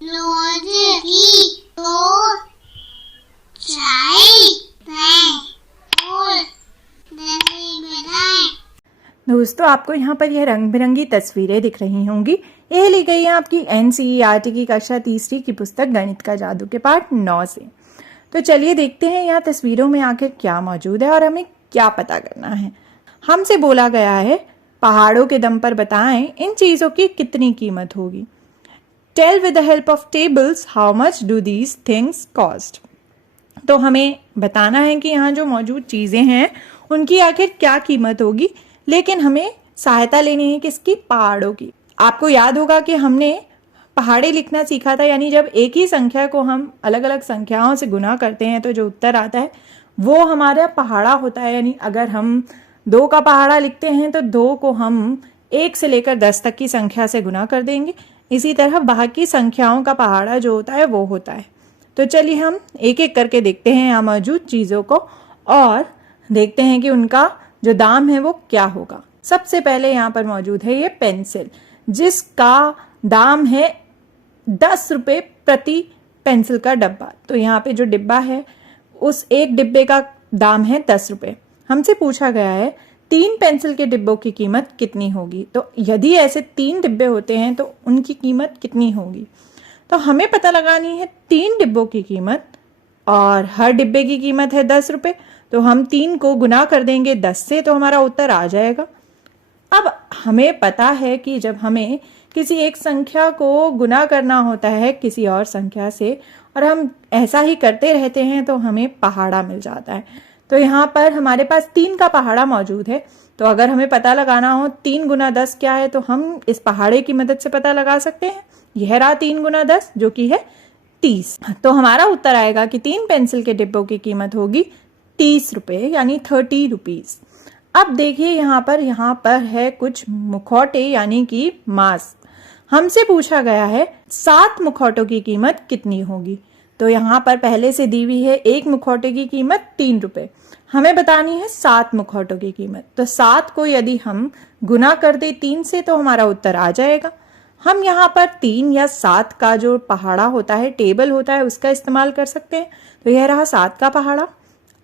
दोस्तों, आपको यहाँ पर यह रंग बिरंगी तस्वीरें दिख रही होंगी। यह ली गई है आपकी NCERT की कक्षा तीसरी की पुस्तक गणित का जादू के पाठ 9 से। तो चलिए देखते हैं यहाँ तस्वीरों में आखिर क्या मौजूद है और हमें क्या पता करना है। हमसे बोला गया है, पहाड़ों के दम पर बताएं इन चीज़ों की कितनी कीमत होगी। Tell with the help of tables how much do these things cost. तो हमें बताना है कि यहाँ जो मौजूद चीज़ें हैं उनकी आखिर क्या कीमत होगी, लेकिन हमें सहायता लेनी है किसकी? पहाड़ों की। आपको याद होगा कि हमने पहाड़े लिखना सीखा था, यानी जब एक ही संख्या को हम अलग अलग संख्याओं से गुना करते हैं तो जो उत्तर आता है वो हमारा पहाड़ा होता है। यानी अगर हम 2 का पहाड़ा लिखते हैं तो 2 को हम 1 से लेकर 10 तक की संख्या से गुना कर देंगे। इसी तरह बाकी संख्याओं का पहाड़ा जो होता है वो होता है। तो चलिए हम एक एक करके देखते हैं यहाँ मौजूद चीज़ों को और देखते हैं कि उनका जो दाम है वो क्या होगा। सबसे पहले यहाँ पर मौजूद है ये पेंसिल, जिसका दाम है 10 रुपये प्रति पेंसिल का डब्बा। तो यहाँ पे जो डिब्बा है उस एक डिब्बे का दाम है 10 रुपये। हमसे पूछा गया है 3 पेंसिल के डिब्बों की कीमत कितनी होगी। तो यदि ऐसे 3 डिब्बे होते हैं तो उनकी कीमत कितनी होगी। तो हमें पता लगानी है 3 डिब्बों की कीमत और हर डिब्बे की कीमत है 10 रुपये। तो हम 3 को गुना कर देंगे 10 से तो हमारा उत्तर आ जाएगा। अब हमें पता है कि जब हमें किसी एक संख्या को गुना करना होता है किसी और संख्या से और हम ऐसा ही करते रहते हैं तो हमें पहाड़ा मिल जाता है। तो यहाँ पर हमारे पास 3 का पहाड़ा मौजूद है। तो अगर हमें पता लगाना हो 3 गुना 10 क्या है तो हम इस पहाड़े की मदद से पता लगा सकते हैं। यह रहा 3 गुना 10 जो कि है 30। तो हमारा उत्तर आएगा कि 3 पेंसिल के डिब्बों की कीमत होगी 30 रुपये, यानी 30 रुपीज। अब देखिए यहाँ पर है कुछ मुखौटे यानी कि मास्क। हमसे पूछा गया है 7 मुखौटों की कीमत कितनी होगी। तो यहाँ पर पहले से दी हुई है एक मुखौटे की कीमत 3 रुपये। हमें बतानी है 7 मुखौटों की कीमत। तो 7 को यदि हम गुना कर दे 3 से तो हमारा उत्तर आ जाएगा। हम यहाँ पर 3 या 7 का जो पहाड़ा होता है, टेबल होता है, उसका इस्तेमाल कर सकते हैं। तो यह रहा 7 का पहाड़ा।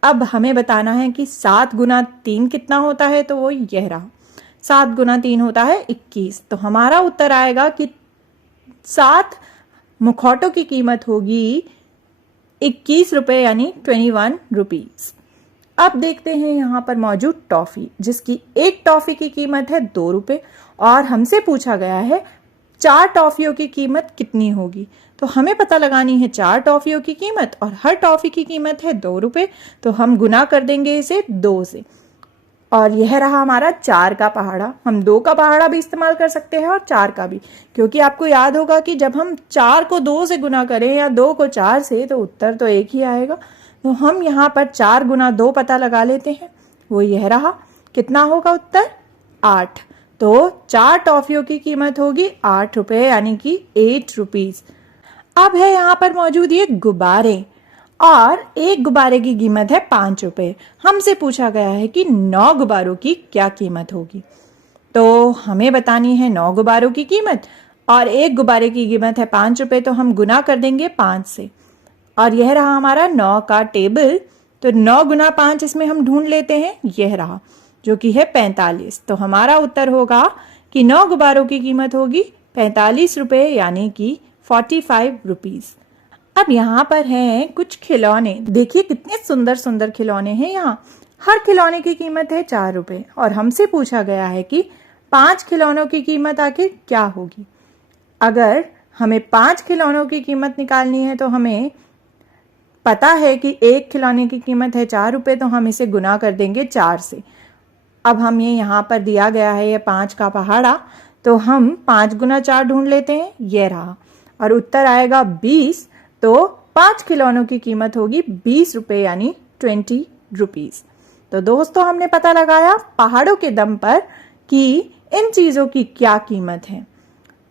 अब हमें बताना है कि 7 गुना 3 कितना होता है। तो वो यह रहा 7 गुना 3 होता है 21। तो हमारा उत्तर आएगा कि 7 मुखौटों की कीमत होगी 21 रुपये, यानी 21 रुपीज। अब देखते हैं यहाँ पर मौजूद टॉफी, जिसकी एक टॉफी की कीमत है 2 रुपये और हमसे पूछा गया है 4 टॉफियों की कीमत कितनी होगी। तो हमें पता लगानी है 4 टॉफियों की कीमत और हर टॉफी की कीमत है 2 रुपये। तो हम गुना कर देंगे इसे 2 से और यह रहा हमारा 4 का पहाड़ा। हम 2 का पहाड़ा भी इस्तेमाल कर सकते हैं और 4 का भी, क्योंकि आपको याद होगा कि जब हम 4 को 2 से गुना करें या 2 को 4 से तो उत्तर तो एक ही आएगा। तो हम यहाँ पर 4 गुना 2 पता लगा लेते हैं। वो यह रहा, कितना होगा उत्तर? 8। तो 4 टॉफियों की कीमत होगी 8 रुपये, यानी कि 8 रुपीज। अब है यहाँ पर मौजूद ये गुब्बारे और एक गुब्बारे की कीमत है 5 रुपये। हमसे पूछा गया है कि 9 गुब्बारों की क्या कीमत होगी। तो हमें बतानी है 9 गुब्बारों की कीमत और एक गुब्बारे की कीमत है 5 रुपये। तो हम गुना कर देंगे 5 से और यह रहा हमारा 9 का टेबल। तो 9 गुना 5 इसमें हम ढूंढ लेते हैं, यह रहा जो कि है 45। तो हमारा उत्तर होगा कि 9 गुब्बारों की कीमत होगी 45 रुपये, यानी कि 45 रुपीज। अब यहाँ पर हैं कुछ खिलौने। देखिए कितने सुंदर सुंदर खिलौने हैं यहाँ। हर खिलौने की कीमत है 4 रुपये और हमसे पूछा गया है कि 5 खिलौनों की कीमत आखिर क्या होगी। अगर हमें 5 खिलौनों की कीमत निकालनी है तो हमें पता है कि एक खिलौने की कीमत है 4 रुपये। तो हम इसे गुना कर देंगे 4 से। अब हम यहाँ पर दिया गया है ये 5 का पहाड़ा। तो हम 5 गुना 4 ढूंढ लेते हैं, यह रहा और उत्तर आएगा 20। तो 5 खिलौनों की कीमत होगी 20 रुपये, यानी 20 रुपीज। तो दोस्तों, हमने पता लगाया पहाड़ों के दम पर कि इन चीज़ों की क्या कीमत है।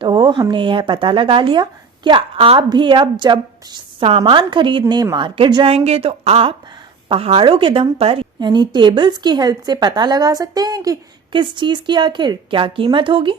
तो हमने यह पता लगा लिया। क्या आप भी अब जब सामान खरीदने मार्केट जाएंगे तो आप पहाड़ों के दम पर यानी टेबल्स की हेल्प से पता लगा सकते हैं कि किस चीज़ की आखिर क्या कीमत होगी।